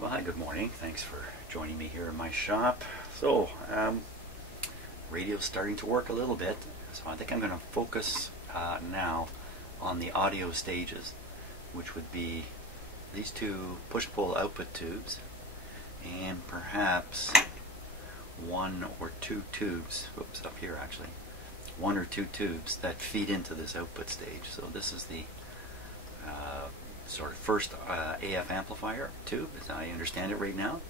Well, hi, good morning. Thanks for joining me here in my shop. So, radio's starting to work a little bit, so I think I'm going to focus now on the audio stages, which would be these two push-pull output tubes and perhaps one or two tubes, oops, up here actually, one or two tubes that feed into this output stage. So this is the sort of first AF amplifier tube, as I understand it right now,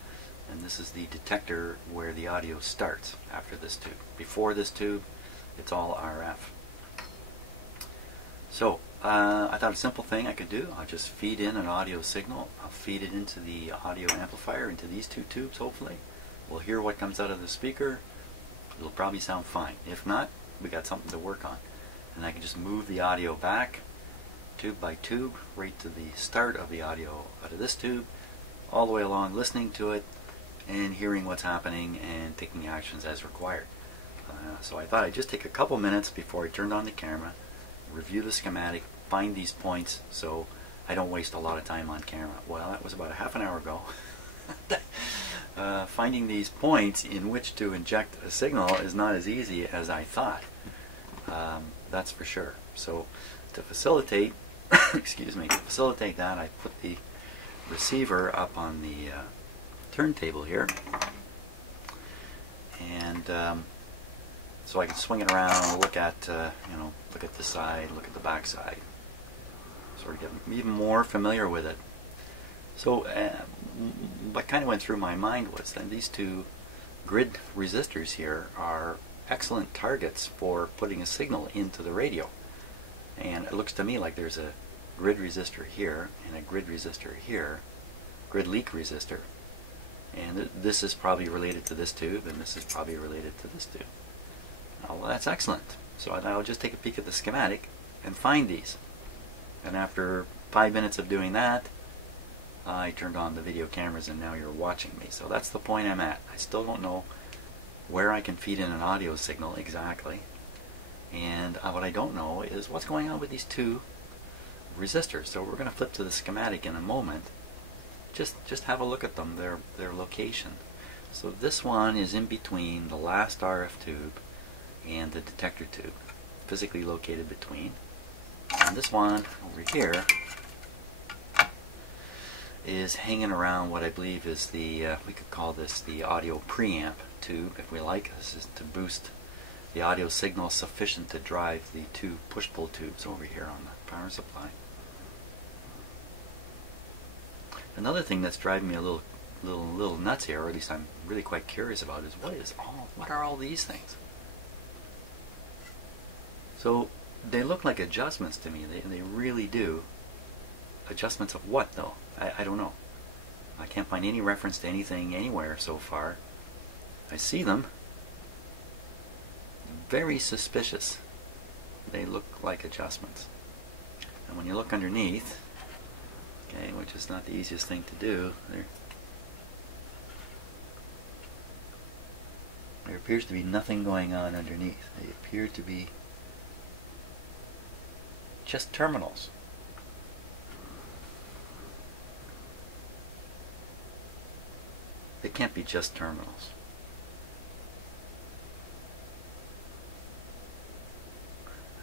and this is the detector where the audio starts after this tube. Before this tube, it's all RF. So I thought a simple thing I could do, I'll just feed in an audio signal, I'll feed it into the audio amplifier, into these two tubes hopefully. We'll hear what comes out of the speaker. It'll probably sound fine. If not, we got something to work on. And I can just move the audio back tube by tube right to the start of the audio out of this tube, all the way along, listening to it and hearing what's happening and taking actions as required. So I thought I'd just take a couple minutes before I turned on the camera, review the schematic, find these points so I don't waste a lot of time on camera. Well, that was about a half an hour ago. Finding these points in which to inject a signal is not as easy as I thought. That's for sure. So to facilitate excuse me, to facilitate that, I put the receiver up on the turntable here, and so I can swing it around, look at look at the side, look at the back side, sort of get even more familiar with it. So what kind of went through my mind was that these two grid resistors here are excellent targets for putting a signal into the radio. And it looks to me like there's a grid resistor here and a grid resistor here, grid leak resistor. And this is probably related to this tube, and this is probably related to this tube. Oh, well, that's excellent. So I'll just take a peek at the schematic and find these. And after 5 minutes of doing that, I turned on the video cameras and now you're watching me. So that's the point I'm at. I still don't know where I can feed in an audio signal exactly. And what I don't know is what's going on with these two resistors. So we're going to flip to the schematic in a moment. Just have a look at them, their location. So this one is in between the last RF tube and the detector tube, physically located between. And this one over here is hanging around what I believe is the, we could call this the audio preamp tube if we like. This is to boost the audio signal sufficient to drive the two push-pull tubes over here on the power supply. Another thing that's driving me a little nuts here, or at least I'm really quite curious about, is what are all these things? So they look like adjustments to me. They really do. Adjustments of what though? I don't know. I can't find any reference to anything anywhere so far. I see them. Very suspicious. They look like adjustments. And when you look underneath, okay, which is not the easiest thing to do, there appears to be nothing going on underneath. They appear to be just terminals. They can't be just terminals.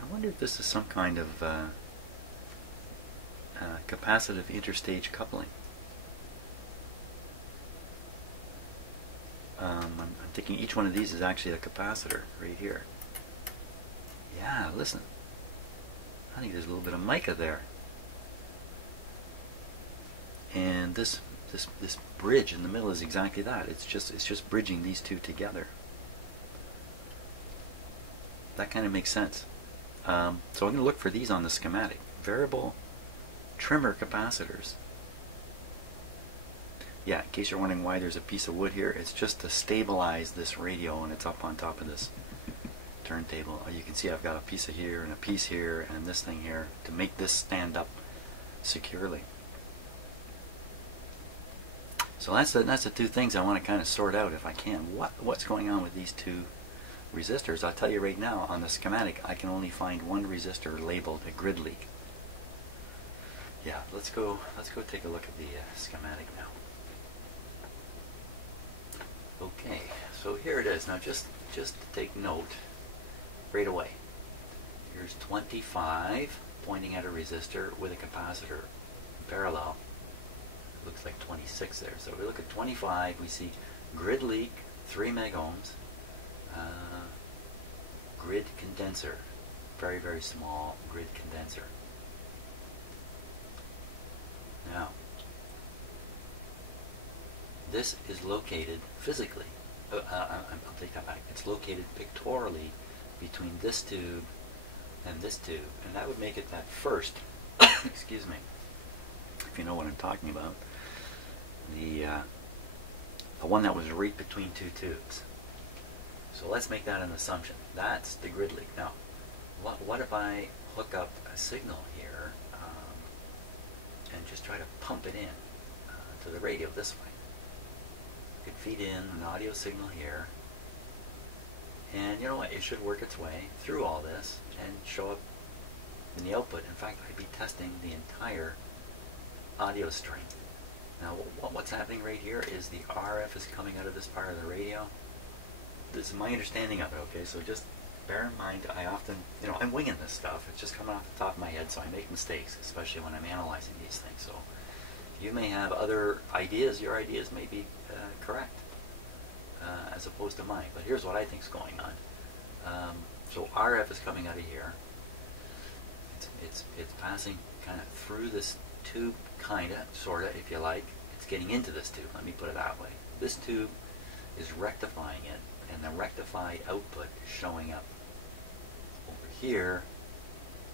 I wonder if this is some kind of capacitive interstage coupling. I'm thinking each one of these is actually a capacitor right here. Yeah, listen. I think there's a little bit of mica there. And this bridge in the middle is exactly that. It's just bridging these two together. That kind of makes sense. So I'm going to look for these on the schematic. Variable trimmer capacitors. Yeah, in case you're wondering why there's a piece of wood here, it's just to stabilize this radio, and it's up on top of this turntable. You can see I've got a piece of here and a piece here and this thing here to make this stand up securely. So that's the two things I want to kind of sort out if I can. What's going on with these two resistors? I'll tell you right now, on the schematic I can only find one resistor labeled a grid leak. Yeah, let's go take a look at the schematic now. Okay, so here it is. Now just to take note right away. Here's 25 pointing at a resistor with a capacitor parallel. Looks like 26 there. So if we look at 25, we see grid leak, 3 megohms, grid condenser, very, very small grid condenser. Now, this is located physically, I'll take that back, it's located pictorially between this tube and this tube, and that would make it that first, excuse me, if you know what I'm talking about, the one that was right between two tubes. So let's make that an assumption. That's the grid leak. Now, what if I hook up a signal here and just try to pump it in to the radio this way? I could feed in an audio signal here, and you know what? It should work its way through all this and show up in the output. In fact, I'd be testing the entire audio stream. Now, what's happening right here is the RF is coming out of this part of the radio. This is my understanding of it, okay? So just bear in mind, I often, you know, I'm winging this stuff. It's just coming off the top of my head, so I make mistakes, especially when I'm analyzing these things. So you may have other ideas. Your ideas may be correct as opposed to mine. But here's what I think is going on. So RF is coming out of here. It's passing kind of through this tube, kind of, sort of, if you like. It's getting into this tube. Let me put it that way. This tube is rectifying it, and the rectified output is showing up over here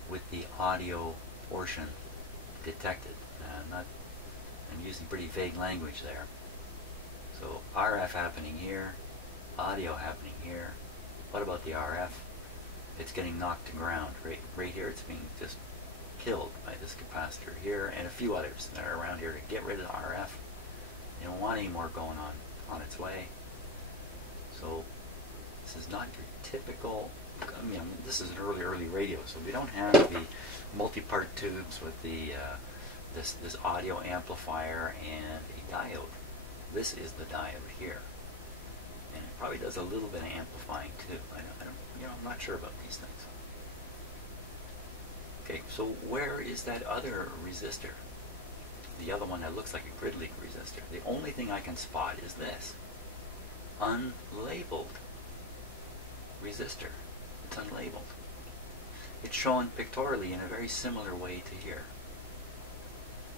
with the audio portion detected. I'm using pretty vague language there. So RF happening here, audio happening here. What about the RF? It's getting knocked to ground. Right here, it's being just killed by this capacitor here and a few others that are around here to get rid of the RF. You don't want any more going on its way. So this is not your typical, I mean, this is an early radio, so we don't have the multi-part tubes with the this audio amplifier and a diode. This is the diode here, and it probably does a little bit of amplifying too. I don't, you know, I'm not sure about these things. Okay, so where is that other resistor? The other one that looks like a grid leak resistor. The only thing I can spot is this unlabeled resistor. It's unlabeled. It's shown pictorially in a very similar way to here.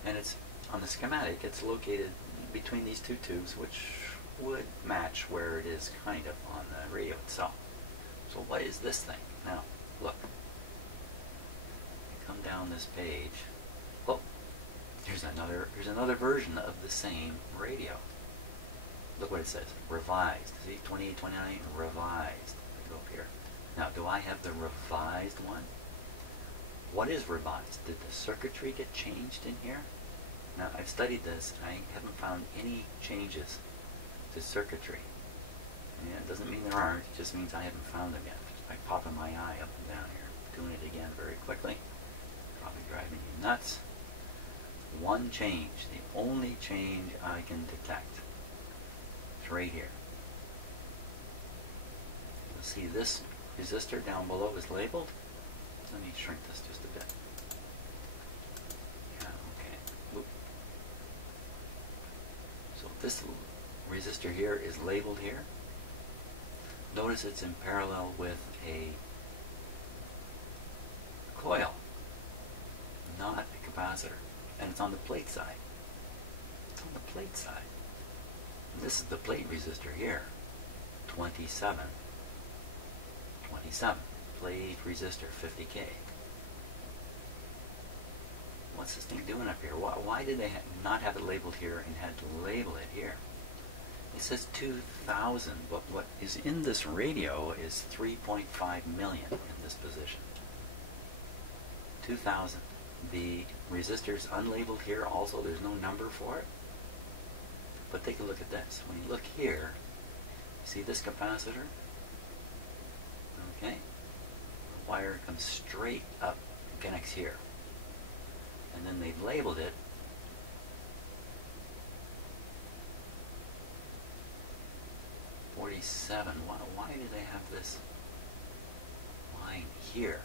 And it's on the schematic, it's located between these two tubes, which would match where it is kind of on the radio itself. So what is this thing? Now, look. Come down this page. Oh, here's another version of the same radio. Look what it says. Revised. See, 2829 revised. Go up here. Now, do I have the revised one? What is revised? Did the circuitry get changed in here? Now, I've studied this. I haven't found any changes to circuitry. And it doesn't mean there aren't. It just means I haven't found them yet. Just by popping my eye up and down here. Doing it again very quickly. Probably driving you nuts. One change. The only change I can detect. It's right here. You'll see this resistor down below is labeled. Let me shrink this just a bit. Yeah, okay. Whoop. So this resistor here is labeled here. Notice it's in parallel with a coil, not a capacitor. And it's on the plate side. It's on the plate side. And this is the plate resistor here. 27. 27. Plate resistor 50K. What's this thing doing up here? Why did they not have it labeled here and had to label it here? It says 2,000, but what is in this radio is 3.5 million in this position. 2,000. The resistor's unlabeled here also. There's no number for it. But take a look at this. When you look here, see this capacitor? Okay. The wire comes straight up and connects here. And then they've labeled it 47. Why do they have this line here?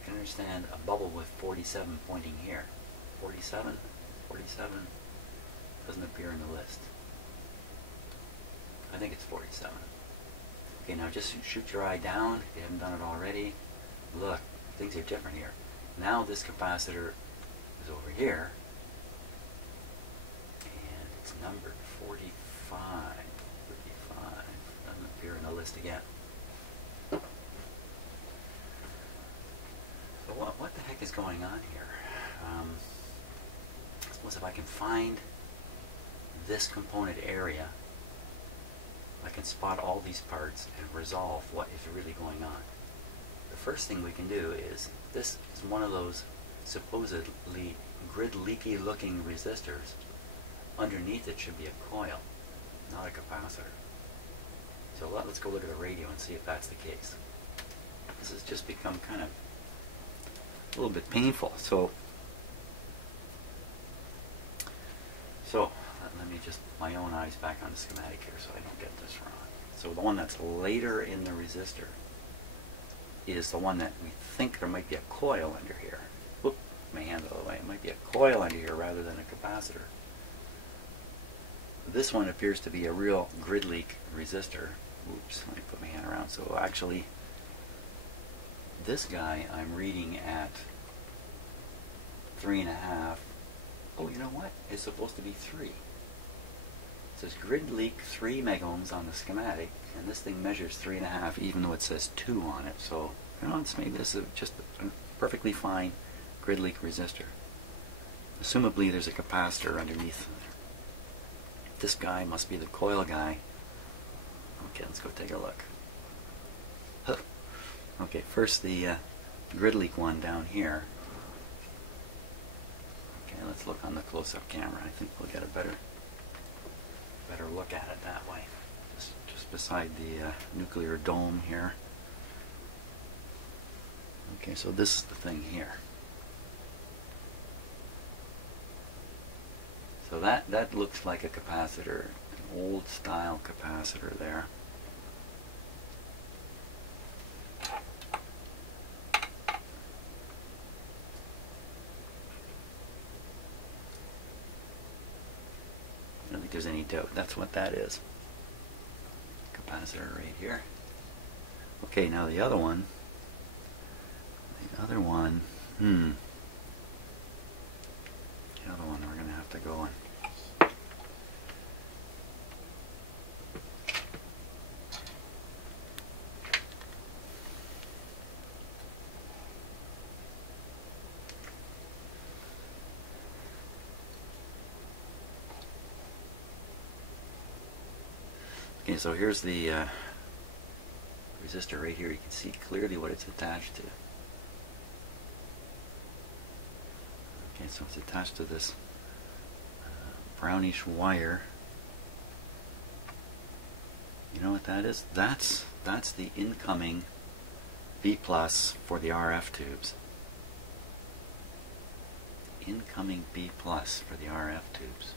I can understand a bubble with 47 pointing here. 47? 47 doesn't appear in the list. I think it's 47. Okay, now just shoot your eye down if you haven't done it already. Look, things are different here. Now this capacitor is over here, and it's numbered 45. 45 doesn't appear in the list again. So what the heck is going on here? I suppose if I can find this component area, I can spot all these parts and resolve what is really going on. The first thing we can do is, this is one of those supposedly grid leaky looking resistors. Underneath it should be a coil, not a capacitor. So let's go look at the radio and see if that's the case. This has just become kind of a little bit painful. So let me just put my own eyes back on the schematic here so I don't get this wrong. So the one that's later in the resistor is the one that we think there might be a coil under here. Whoop, my hand out of the way. It might be a coil under here rather than a capacitor. This one appears to be a real grid leak resistor. Oops, let me put my hand around. So actually, this guy I'm reading at 3.5. Oh, you know what? It's supposed to be 3. It says grid leak 3 megohms on the schematic, and this thing measures 3.5, even though it says 2 on it. So, you know, maybe this is just a perfectly fine grid leak resistor. Assumably, there's a capacitor underneath. This guy must be the coil guy. Okay, let's go take a look. Huh. Okay, first the grid leak one down here. Okay, let's look on the close-up camera. I think we'll get a better look at it that way. Just beside the nuclear dome here. Okay, so this is the thing here. So that looks like a capacitor, an old style capacitor there. I don't think there's any doubt. That's what that is. Capacitor right here. Okay, now the other one. The other one we're going to have to go on. Okay, so here's the resistor right here. You can see clearly what it's attached to. Okay, so it's attached to this brownish wire. You know what that is? That's the incoming B+ for the RF tubes. Incoming B+ for the RF tubes.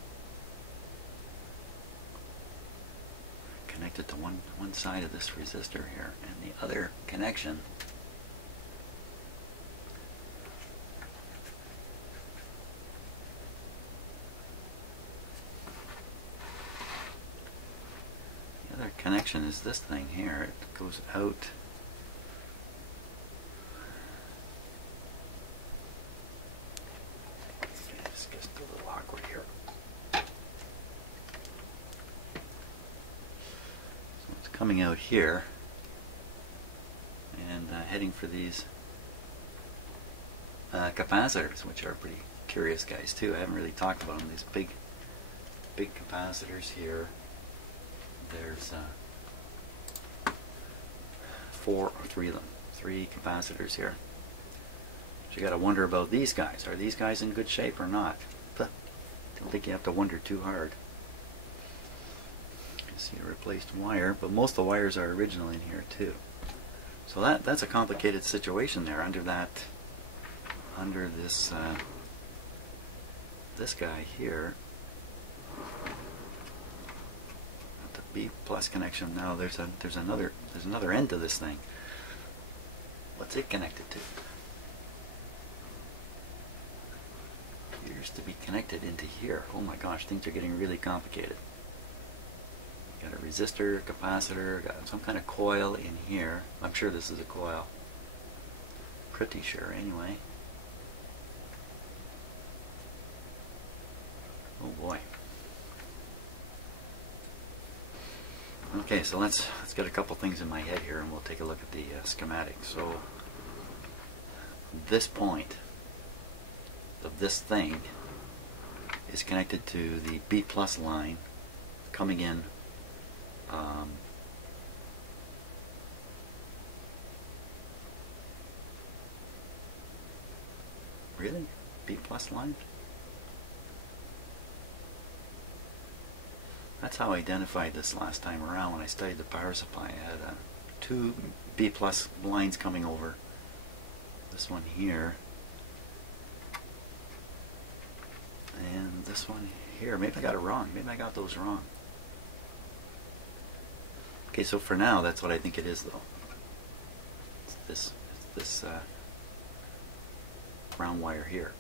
Connected to one side of this resistor here, and the other connection is this thing here. It goes out. It's just a little awkward here. So it's coming out here and heading for these capacitors, which are pretty curious guys too. I haven't really talked about them. These big capacitors here. There's 4 or 3 of them. 3 capacitors here. So you got to wonder about these guys. Are these guys in good shape or not? Don't think you have to wonder too hard. You see a replaced wire, but most of the wires are original in here too. So that's a complicated situation there under this this guy here. Have to B plus connection. Now there's another end to this thing. What's it connected to? Appears to be connected into here. Oh my gosh, things are getting really complicated. Got a resistor, capacitor, got some kind of coil in here. I'm sure this is a coil. Pretty sure anyway. Oh boy. Okay, so let's get a couple things in my head here and we'll take a look at the schematic. So this point of this thing is connected to the B plus line coming in really? B plus line? That's how I identified this last time around when I studied the power supply. I had two B plus lines coming over. This one here. And this one here. Maybe I got it wrong. Maybe I got those wrong. Okay, so for now, that's what I think it is, though. It's this brown wire here.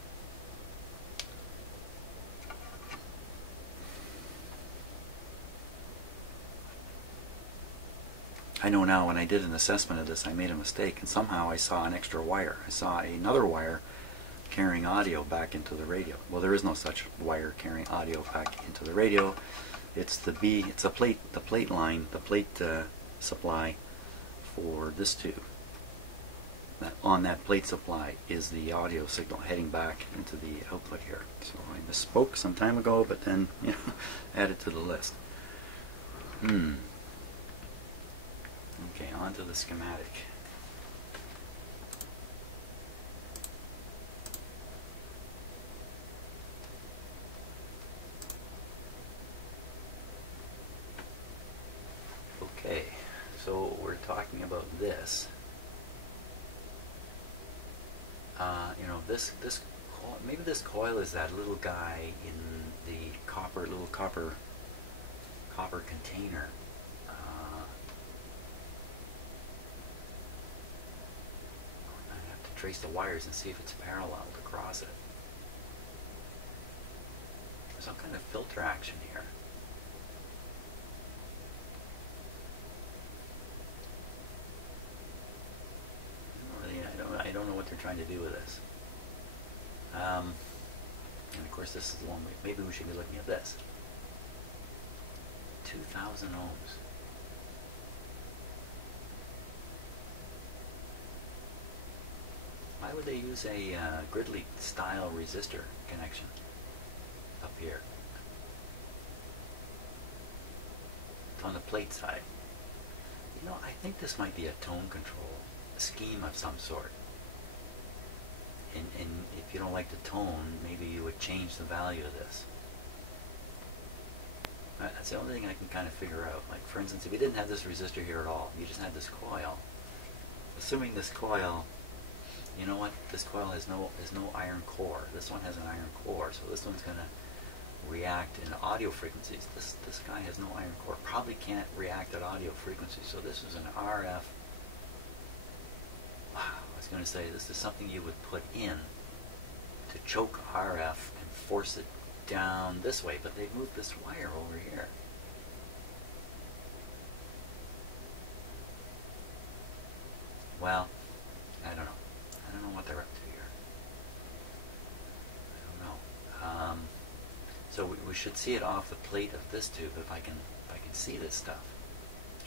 I know now when I did an assessment of this, I made a mistake, and somehow I saw an extra wire. I saw another wire carrying audio back into the radio. Well, there is no such wire carrying audio back into the radio. It's the plate line, the plate supply for this tube. On that plate supply is the audio signal heading back into the output here. So I misspoke some time ago, but then added to the list. Okay, on to the schematic. Okay, so we're talking about this. Maybe this coil is that little guy in the little copper container. I have to trace the wires and see if it's parallel across it. There's some kind of filter action here. I don't know what they're trying to do with this. And of course this is the one, maybe we should be looking at this. 2,000 ohms. Why would they use a Gridley style resistor connection up here? It's on the plate side. I think this might be a tone control scheme of some sort. And if you don't like the tone, maybe you would change the value of this. That's the only thing I can kind of figure out. Like, for instance, if you didn't have this resistor here at all, you just had this coil. Assuming this coil, you know what? This coil has no iron core. This one has an iron core, so this one's going to react in audio frequencies. This guy has no iron core. Probably can't react at audio frequencies. So this is an RF. Wow, I was going to say this is something you would put in to choke RF and force it down this way, but they've moved this wire over here. Well, I don't know. I don't know what they're up to here. I don't know. So we should see it off the plate of this tube if I can see this stuff.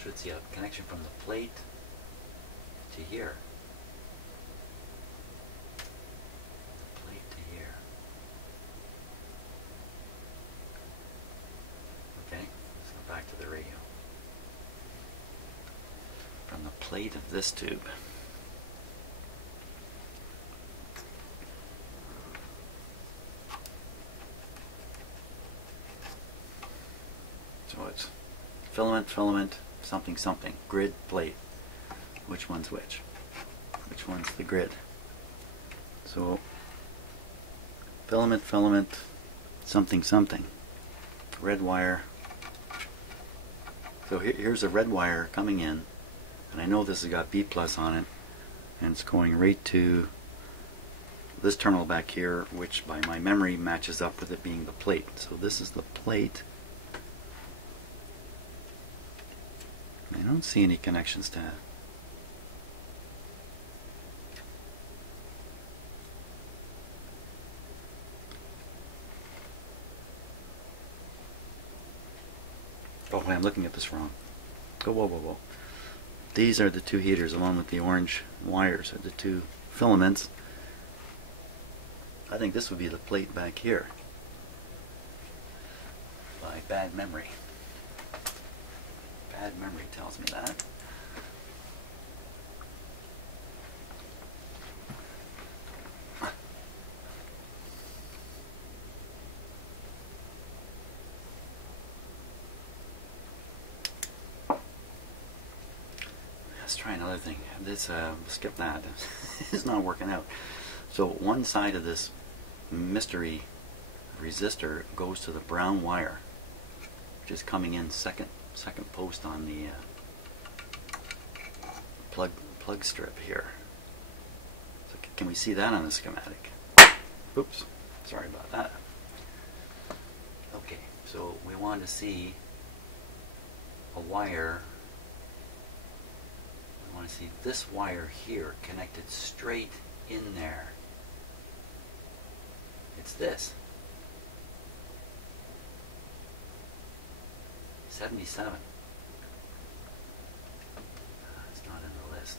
Should see a connection from the plate to here. Back to the radio. From the plate of this tube. So it's filament, something, grid, plate. Which one's which? Which one's the grid? So filament, something. Red wire. So here's a red wire coming in, and I know this has got B plus on it, and it's going right to this terminal back here, which by my memory matches up with it being the plate. So this is the plate. I don't see any connections to it. Oh, I'm looking at this wrong. Oh, whoa, whoa, whoa. These are the two heaters along with the orange wires, are the two filaments. I think this would be the plate back here. By bad memory. Bad memory tells me that. Let's try another thing. This, skip that. It's not working out. So one side of this mystery resistor goes to the brown wire, which is coming in second post on the plug strip here. So can we see that on the schematic? Oops, sorry about that. Okay, so we want to see a wire. We want to see this wire here connected straight in there. It's this. 77. It's not in the list.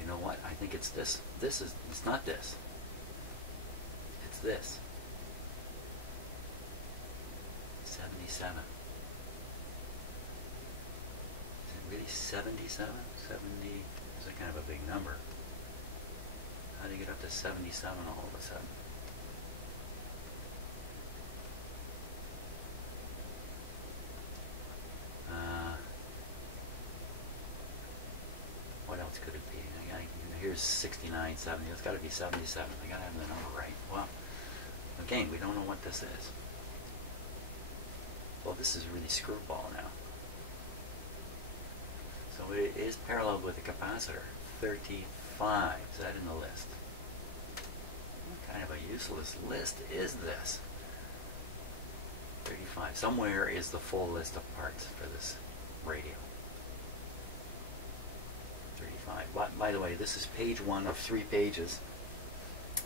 You know what? I think it's this. It's not this. It's this. 77. Is it really 77? 70 is a kind of a big number. How do you get up to 77 all of a sudden? What else could it be? Here's 69, 70. It's got to be 77. I got to have the number right. Well, again, we don't know what this is. Well, this is really screwball now. So it is parallel with the capacitor. 35. Is that in the list? What kind of a useless list is this? 35. Somewhere is the full list of parts for this radio. 35. By the way, this is page 1 of 3 pages.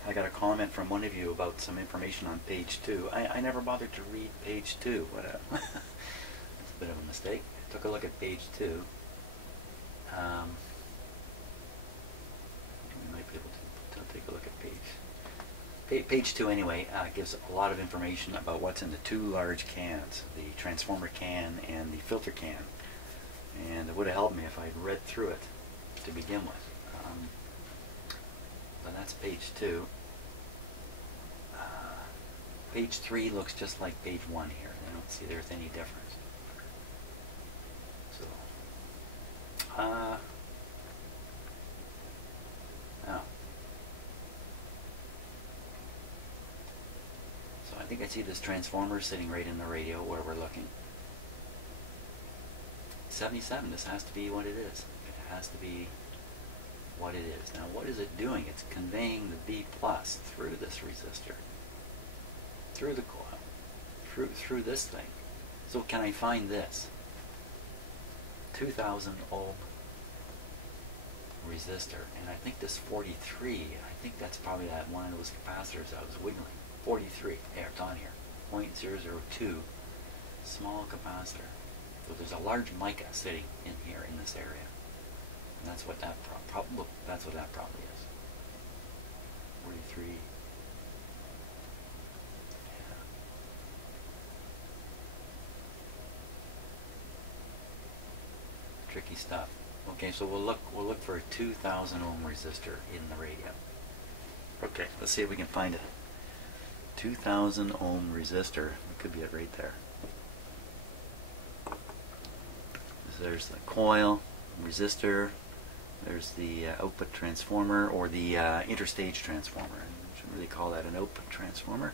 I got a comment from one of you about some information on page 2. I never bothered to read page 2. That's a bit of a mistake. I took a look at page 2. We might be able to take a look at page 2 anyway. Gives a lot of information about what's in the two large cans, the transformer can and the filter can. And it would have helped me if I'd read through it to begin with. But that's page 2. Page 3 looks just like page 1 here. I don't see there's any difference. So, oh. So I think I see this transformer sitting right in the radio where we're looking. 77, this has to be what it is. It has to be what it is. Now what is it doing? It's conveying the B plus through this resistor, through the coil, through this thing. So can I find this? 2000 ohm resistor, and I think this 43, I think that's probably that one of those capacitors I was wiggling. 43, there, it's on here. 0.002 small capacitor. So there's a large mica sitting in here in this area. And that's what that that's what that probably is. 43. Yeah. Tricky stuff. Okay, so we'll look for a 2000 ohm resistor in the radio. Okay, let's see if we can find it. 2000 ohm resistor. It could be it right there. There's the coil resistor. There's the output transformer, or the interstage transformer. I shouldn't really call that an output transformer.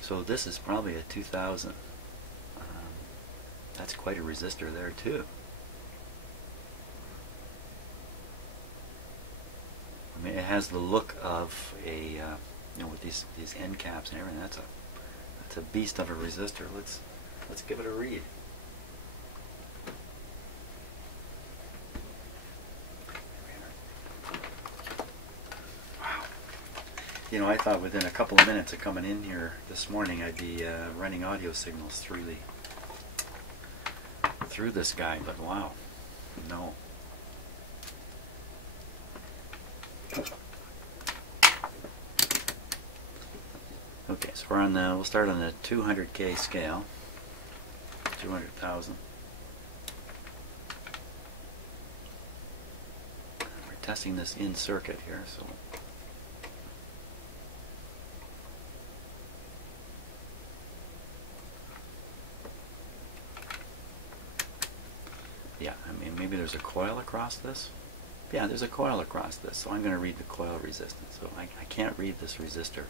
So this is probably a 2000. That's quite a resistor there too. I mean, it has the look of a, you know, with these end caps and everything. That's a beast of a resistor. Let's give it a read. Wow. You know, I thought within a couple of minutes of coming in here this morning, I'd be running audio signals through this guy, but wow, no. Okay, so we'll start on the 200K scale, 200,000. We're testing this in circuit here, so yeah, I mean, maybe there's a coil across this. Yeah, there's a coil across this, so I'm going to read the coil resistance. So I can't read this resistor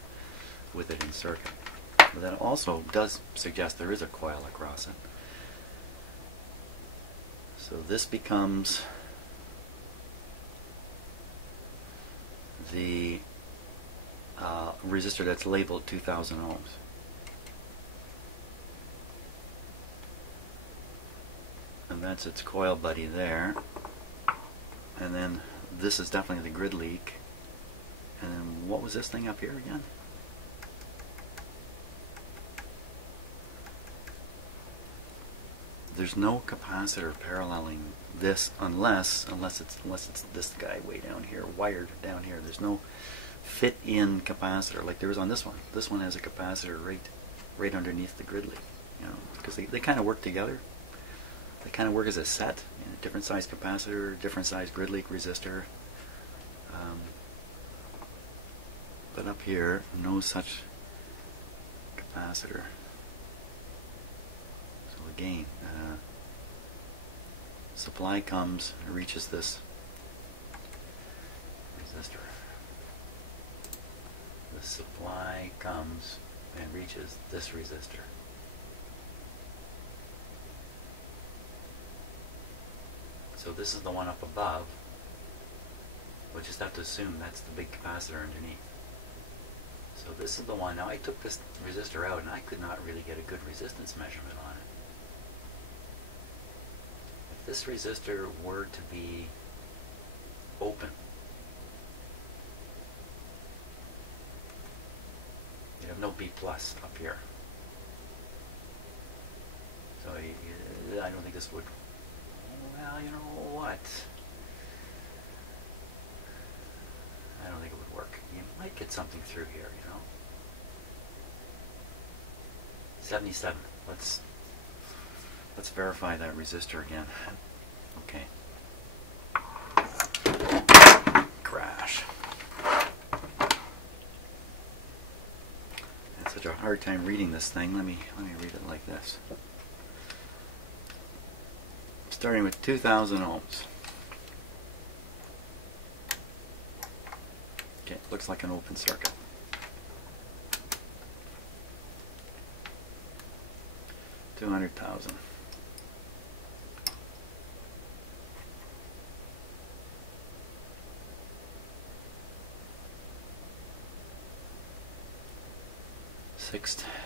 with it in circuit. But that also does suggest there is a coil across it. So this becomes the resistor that's labeled 2000 ohms. And that's its coil buddy there. And then this is definitely the grid leak. And then what was this thing up here again? There's no capacitor paralleling this unless it's this guy way down here, wired down here. There's no fit-in capacitor like there is on this one. This one has a capacitor right underneath the grid leak, you know, because they kind of work together. They kind of work as a set. You know, different size capacitor, different size grid leak resistor. But up here, no such capacitor. So again, supply comes and reaches this resistor. The supply comes and reaches this resistor. So this is the one up above. We'll just have to assume that's the big capacitor underneath. So this is the one. Now I took this resistor out and I could not really get a good resistance measurement on it. If this resistor were to be open, you'd have no B plus up here. So I don't think this would. Well, you know what? I don't think it would work. You might get something through here, you know. 77. Let's verify that resistor again. Okay. Crash. I had such a hard time reading this thing. Let me read it like this. Starting with 2000 ohms. Okay, looks like an open circuit. $200,000.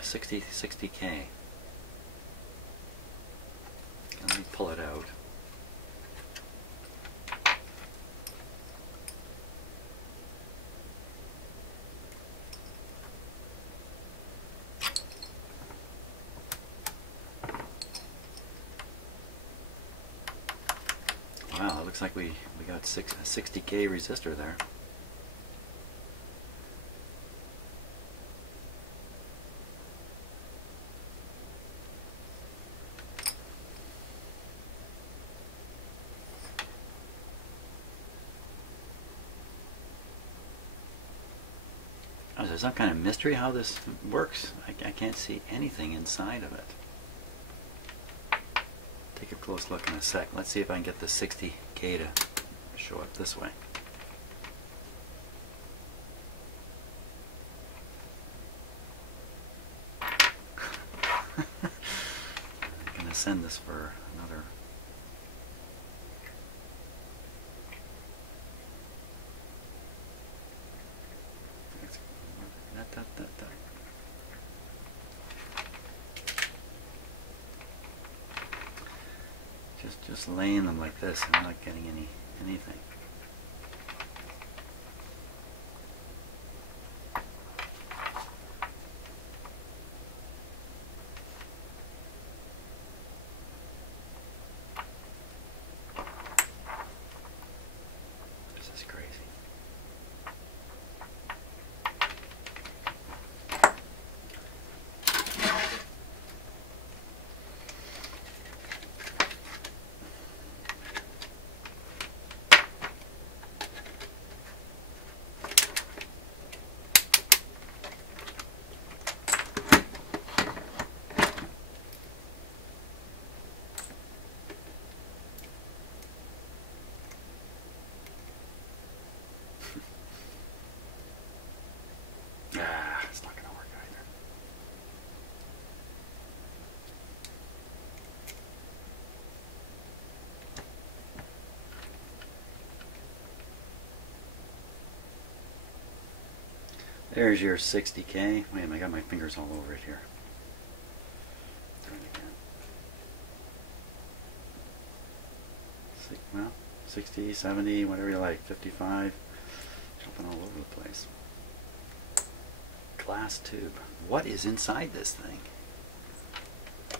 $60K. Let me pull it out. Wow, it looks like we got a 60K resistor there. Oh, is there some kind of mystery how this works? I can't see anything inside of it. Take a close look in a sec. Let's see if I can get the 60K to show up this way. I'm gonna send this for another. Just laying them like this, I'm not getting anything. This is crazy. It's not going to work either. There's your 60K. Wait, I got my fingers all over it here. Try it again. Well, 60, 70, whatever you like. 55. Jumping all over the place. Glass tube. What is inside this thing? I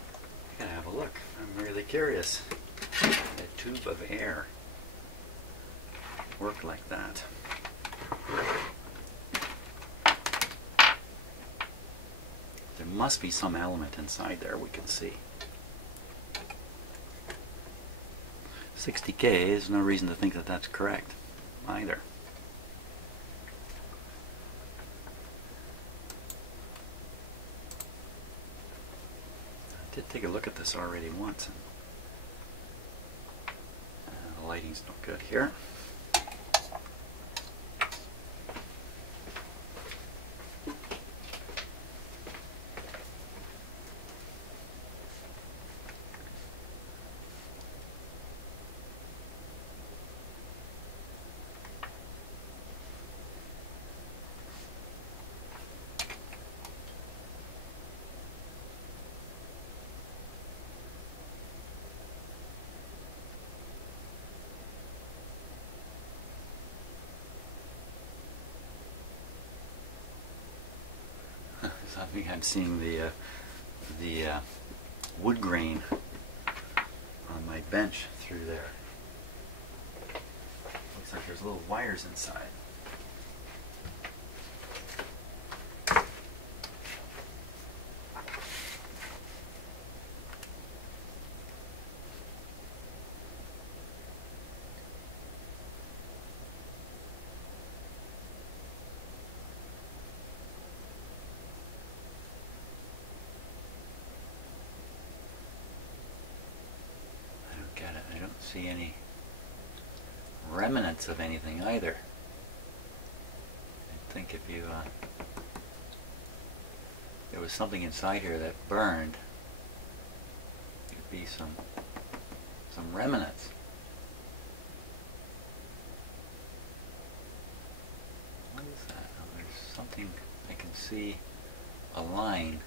gotta have a look. I'm really curious. A tube of air work like that. There must be some element inside there we can see. 60K, there's no reason to think that that's correct either. I did take a look at this already once. And the lighting's no good here. I think I'm seeing the wood grain on my bench through there. Looks like there's little wires inside. See any remnants of anything either. I think if you there was something inside here that burned, there'd be some remnants. What is that? Oh, there's something I can see, a line.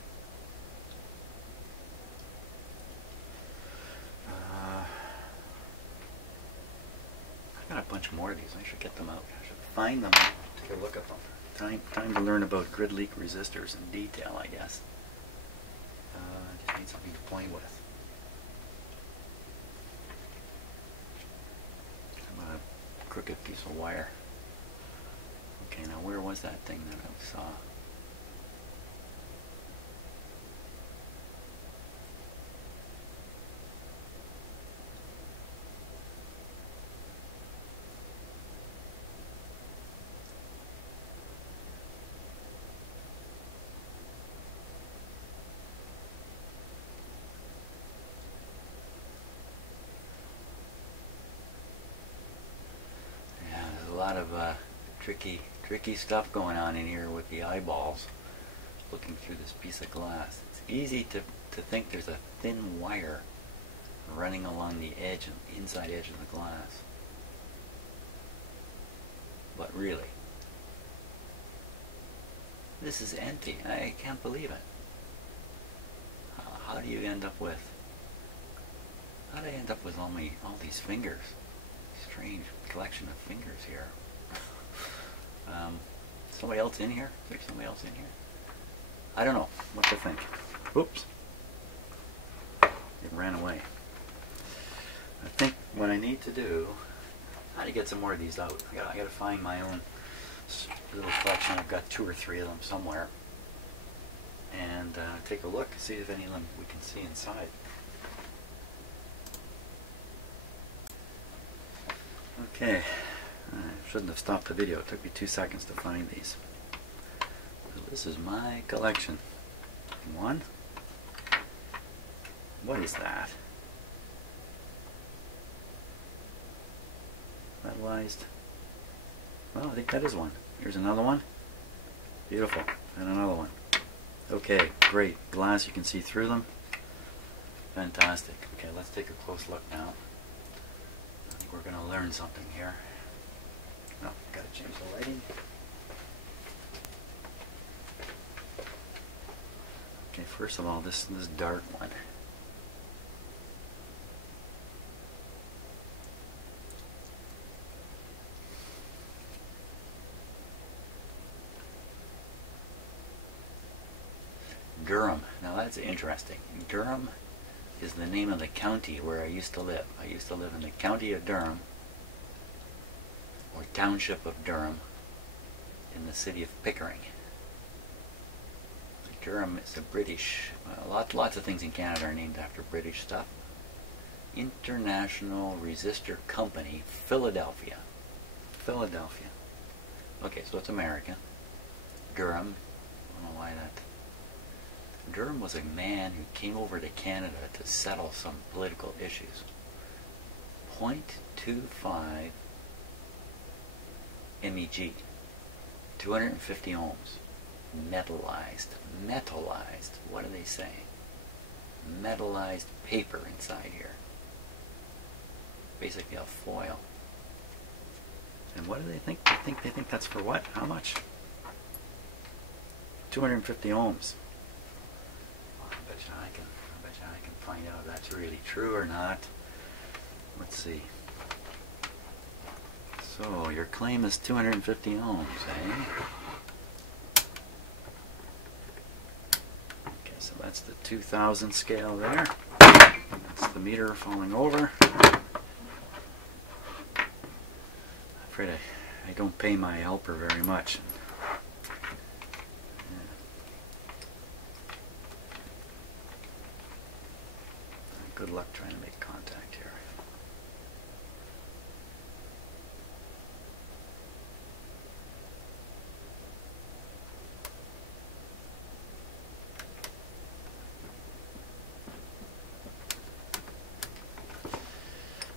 Got a bunch more of these. I should get them out. I should find them and take a look at them. Time to learn about grid leak resistors in detail, I guess. Just need something to play with. How about a crooked piece of wire? Okay, now where was that thing that I saw? A lot of tricky stuff going on in here with the eyeballs looking through this piece of glass. It's easy to think there's a thin wire running along the edge, inside edge of the glass. But really, this is empty. I can't believe it. How do you end up with? How do I end up with all these fingers? Strange collection of fingers here. Somebody else in here? Is there somebody else in here? I don't know what to think. Oops. It ran away. I think what I need to do, I got to get some more of these out. I got to find my own little collection. I've got 2 or 3 of them somewhere. And take a look, see if any of them we can see inside. Okay, I shouldn't have stopped the video. It took me 2 seconds to find these. So this is my collection. 1. What is that? Metallized. Well, I think that is one. Here's another one. Beautiful. And another one. Okay, great. Glass, you can see through them. Fantastic. Okay, let's take a close look now. I think we're going to learn something here. No, got to change the lighting. Okay, first of all, this dark one. Durham. Now that's interesting. Durham is the name of the county where I used to live. I used to live in the county of Durham, or township of Durham, in the city of Pickering. Durham is a British, lots of things in Canada are named after British stuff. International Resistor Company, Philadelphia. Philadelphia. Okay, so it's American. Durham. I don't know why that. Durham was a man who came over to Canada to settle some political issues. 0.25 MEG, 250 ohms, metallized. Metallized, what are they saying? Metallized paper inside here. Basically a foil. And what do they think? They think that's for what? How much? 250 ohms. I bet you I can find out if that's really true or not. Let's see. So your claim is 250 ohms, eh? Okay, so that's the 2000 scale there. That's the meter falling over. I'm afraid I don't pay my helper very much. Good luck trying to make contact here.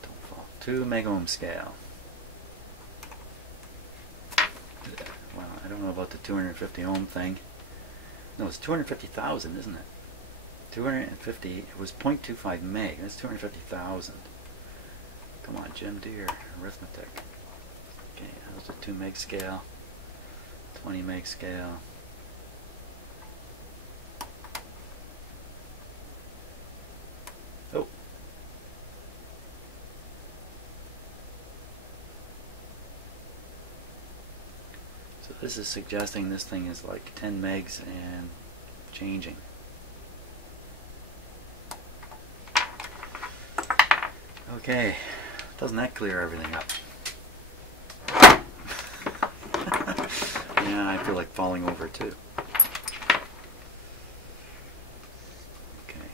Don't fall. 2 megohm scale. Well, I don't know about the 250 ohm thing. No, it's 250,000, isn't it? 250, it was 0.25 meg, that's 250,000. Come on, Jim, do your arithmetic. Okay, how's the 2 meg scale? 20 meg scale. Oh. So this is suggesting this thing is like 10 megs and changing. Okay, doesn't that clear everything up? Yeah, I feel like falling over too. Okay,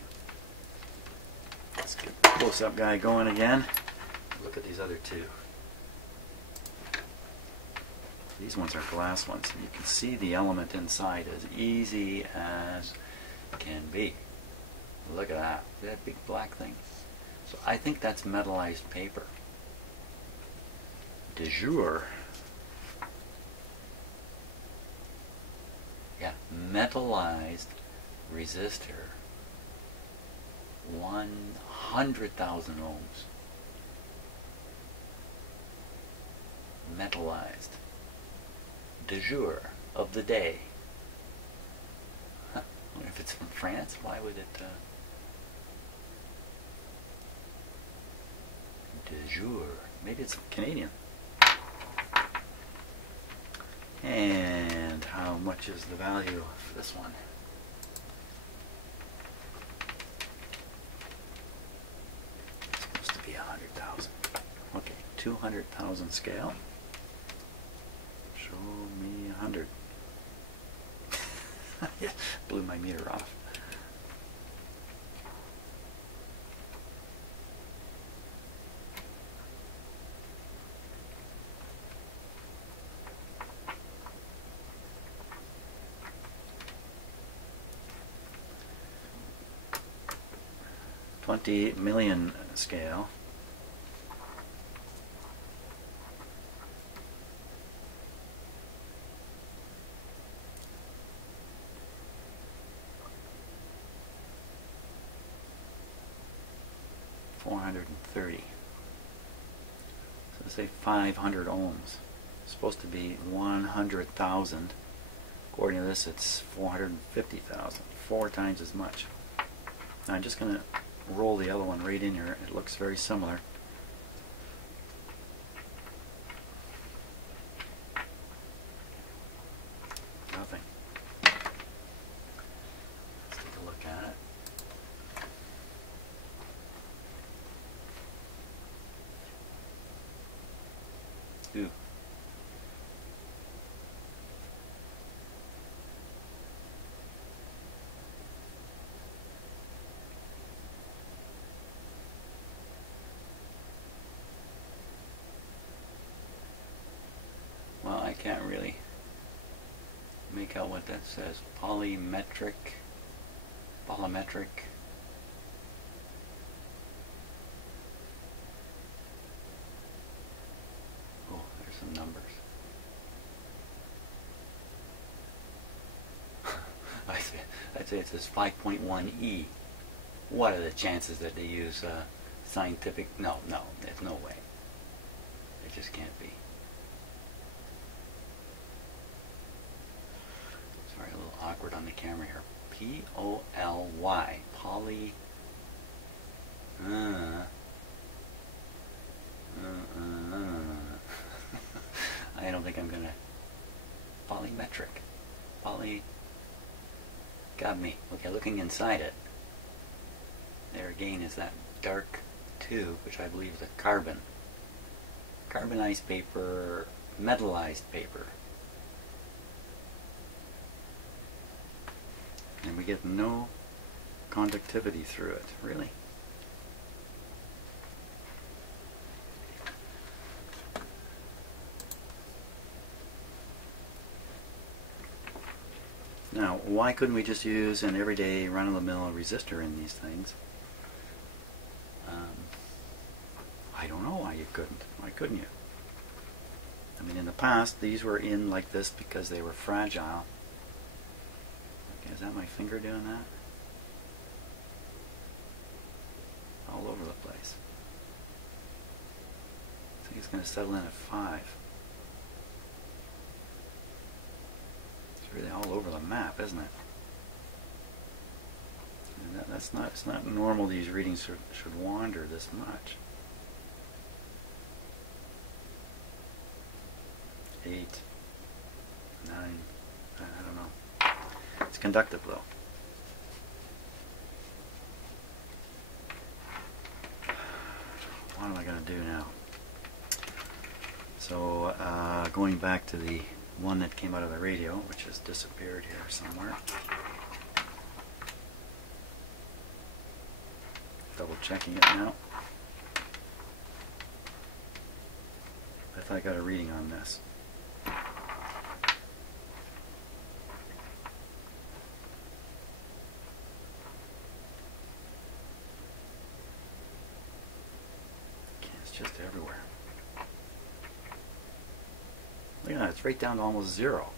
let's get the close-up guy going again. Look at these other 2. These ones are glass ones, and you can see the element inside as easy as can be. Look at that, that big black thing. So I think that's metallized paper. De jour. Yeah, metallized resistor. 100 100,000 ohms. Metallized. De jour, of the day. Huh. I wonder if it's from France. Why would it... de jour. Maybe it's Canadian. And how much is the value of this one? It's supposed to be 100,000. Okay, 200,000 scale. Show me 100. Blew my meter off. $20 million scale. $430. So say 500 ohms. It's supposed to be 100,000. According to this, it's 450,000. 4 times as much. Now I'm just going to roll the other one right in here. It looks very similar. Nothing. Let's take a look at it. Ooh. I can't really make out what that says. Polymetric. Oh, there's some numbers. I'd say it says 5.1E. What are the chances that they use scientific? No, there's no way. It just can't be. Sorry, a little awkward on the camera here. P-O-L-Y. Poly. I don't think I'm gonna. Polymetric. Got me. Okay, looking inside it. There again is that dark tube, which I believe is a carbon. Carbonized paper, metallized paper. And we get no conductivity through it, really. Now, why couldn't we just use an everyday run-of-the-mill resistor in these things? I don't know why you couldn't. Why couldn't you? I mean, in the past, these were in like this because they were fragile. Okay, is that my finger doing that? All over the place. I think it's going to settle in at 5. It's really all over the map, isn't it? And it's not normal these readings should wander this much. 8, 9, I don't know. It's conductive though. What am I going to do now? So going back to the one that came out of the radio, which has disappeared here somewhere. Double checking it now. I thought I got a reading on this. It's just everywhere. Look at that, it's right down to almost 0.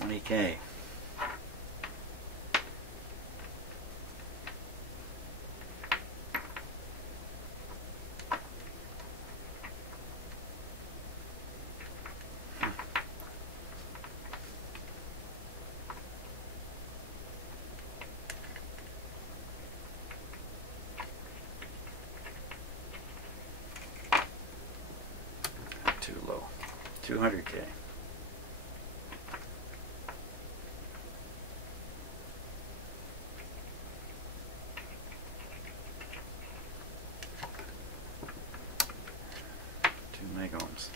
$20K. 200K. Megohms.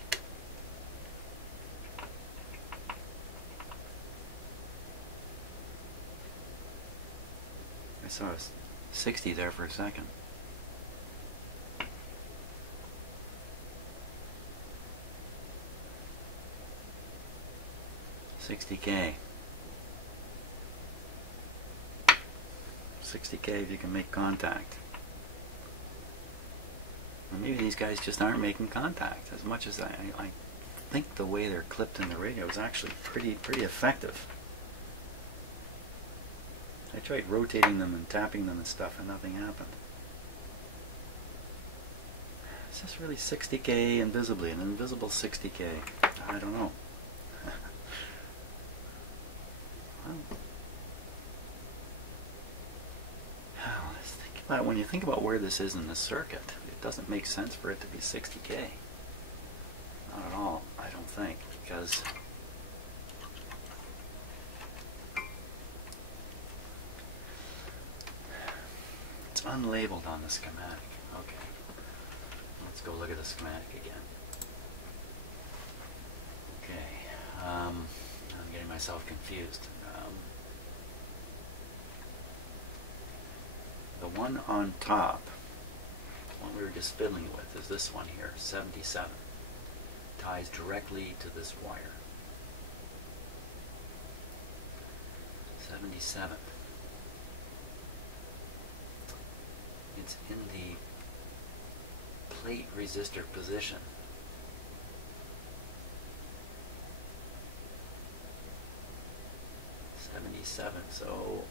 I saw 60 there for a second. $60K. $60K if you can make contact. Well, maybe these guys just aren't making contact. As much as I think the way they're clipped in the radio is actually pretty effective. I tried rotating them and tapping them and stuff, and nothing happened. Is this really 60K invisibly? An invisible 60K? I don't know. Well, let's think about, when you think about where this is in the circuit, it doesn't make sense for it to be 60K. Not at all, I don't think, because it's unlabeled on the schematic. Okay, let's go look at the schematic again. Okay, I'm getting myself confused. The one on top, the one we were just fiddling with, is this one here, 77. Ties directly to this wire. 77. It's in the plate resistor position. 77. So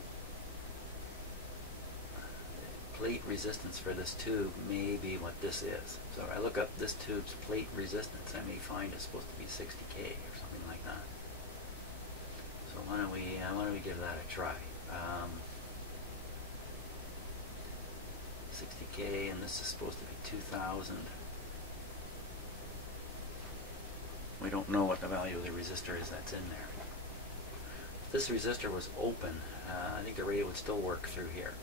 plate resistance for this tube may be what this is. So if I look up this tube's plate resistance, I may find it's supposed to be 60K or something like that. So why don't we give that a try? 60K, and this is supposed to be 2,000. We don't know what the value of the resistor is that's in there. If this resistor was open, I think the radio would still work through here.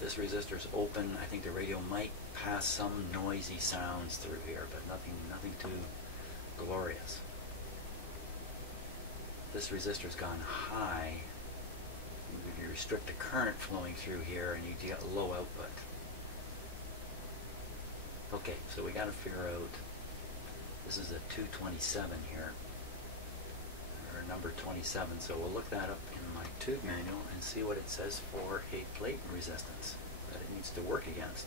This resistor is open, I think the radio might pass some noisy sounds through here, but nothing too glorious. This resistor's gone high. You restrict the current flowing through here, and you get low output. Okay, so we got to figure out. This is a 227 here, or number 27. So we'll look that up in my tube manual and see what it says for a plate resistance that it needs to work against.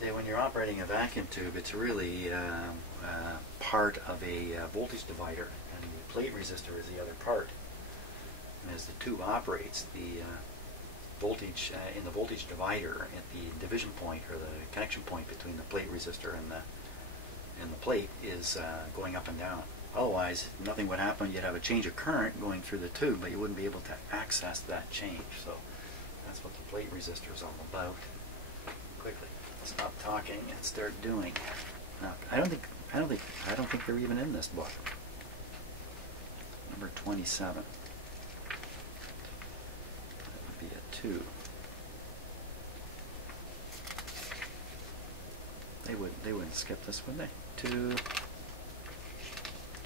See, when you're operating a vacuum tube, it's really part of a voltage divider, and the plate resistor is the other part. And as the tube operates, the voltage in the voltage divider at the division point, or the connection point between the plate resistor and the plate, is going up and down. Otherwise, nothing would happen. You'd have a change of current going through the tube, but you wouldn't be able to access that change. So that's what the plate resistor is all about. Quickly, stop talking and start doing. Now, I don't think they're even in this book. Number 27. That would be a 2. They wouldn't skip this, would they?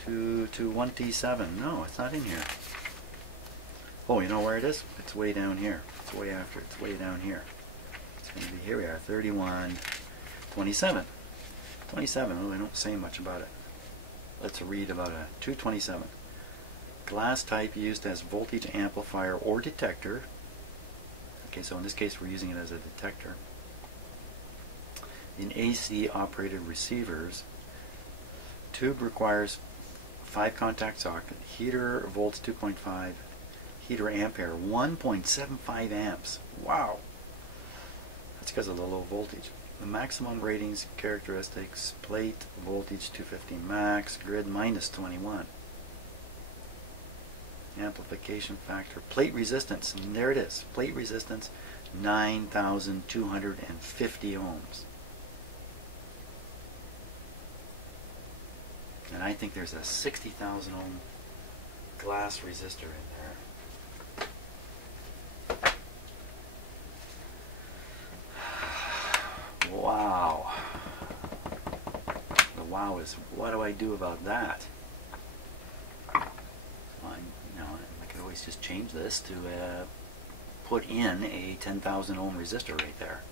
1T7. No, it's not in here. Oh, you know where it is? It's way down here. It's way after. It's way down here. It's going to be, here we are, 31, 27. 27. Oh, they don't say much about it. Let's read about a 227. Glass type used as voltage amplifier or detector. Okay, so in this case we're using it as a detector. In AC operated receivers, tube requires 5 contact socket, heater volts 2.5, heater ampere 1.75 amps. Wow! That's because of the low voltage. The maximum ratings characteristics: plate voltage 250 max, grid minus 21. Amplification factor, plate resistance, and there it is. Plate resistance 9,250 ohms. And I think there's a 60,000 ohm glass resistor in there. Wow. The wow is, what do I do about that? Well, I could always just change this to put in a 10,000 ohm resistor right there.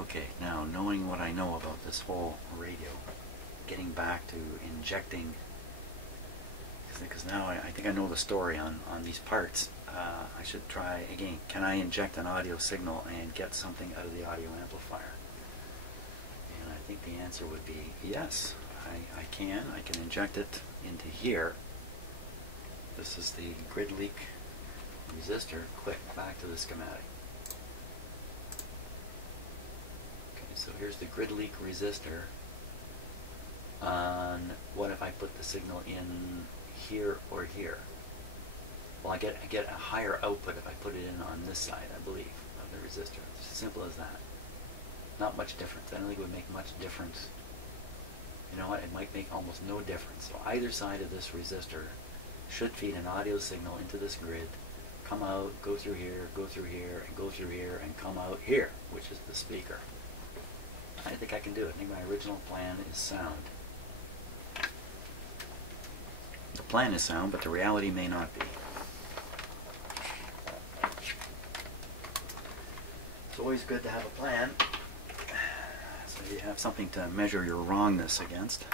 Okay, now knowing what I know about this whole radio, getting back to injecting, because now I think I know the story on these parts. I should try again. Can I inject an audio signal and get something out of the audio amplifier? And I think the answer would be yes. I can. I can inject it into here. This is the grid leak resistor. Click back to the schematic. Okay, so here's the grid leak resistor. On what if I put the signal in here or here? Well, I get a higher output if I put it in on this side, I believe, of the resistor. It's as simple as that. Not much difference. I don't think it would make much difference. You know what? It might make almost no difference. So either side of this resistor should feed an audio signal into this grid, come out, go through here, and go through here, and come out here, which is the speaker. I think I can do it. I think my original plan is sound. The plan is sound, but the reality may not be. It's always good to have a plan, so you have something to measure your wrongness against.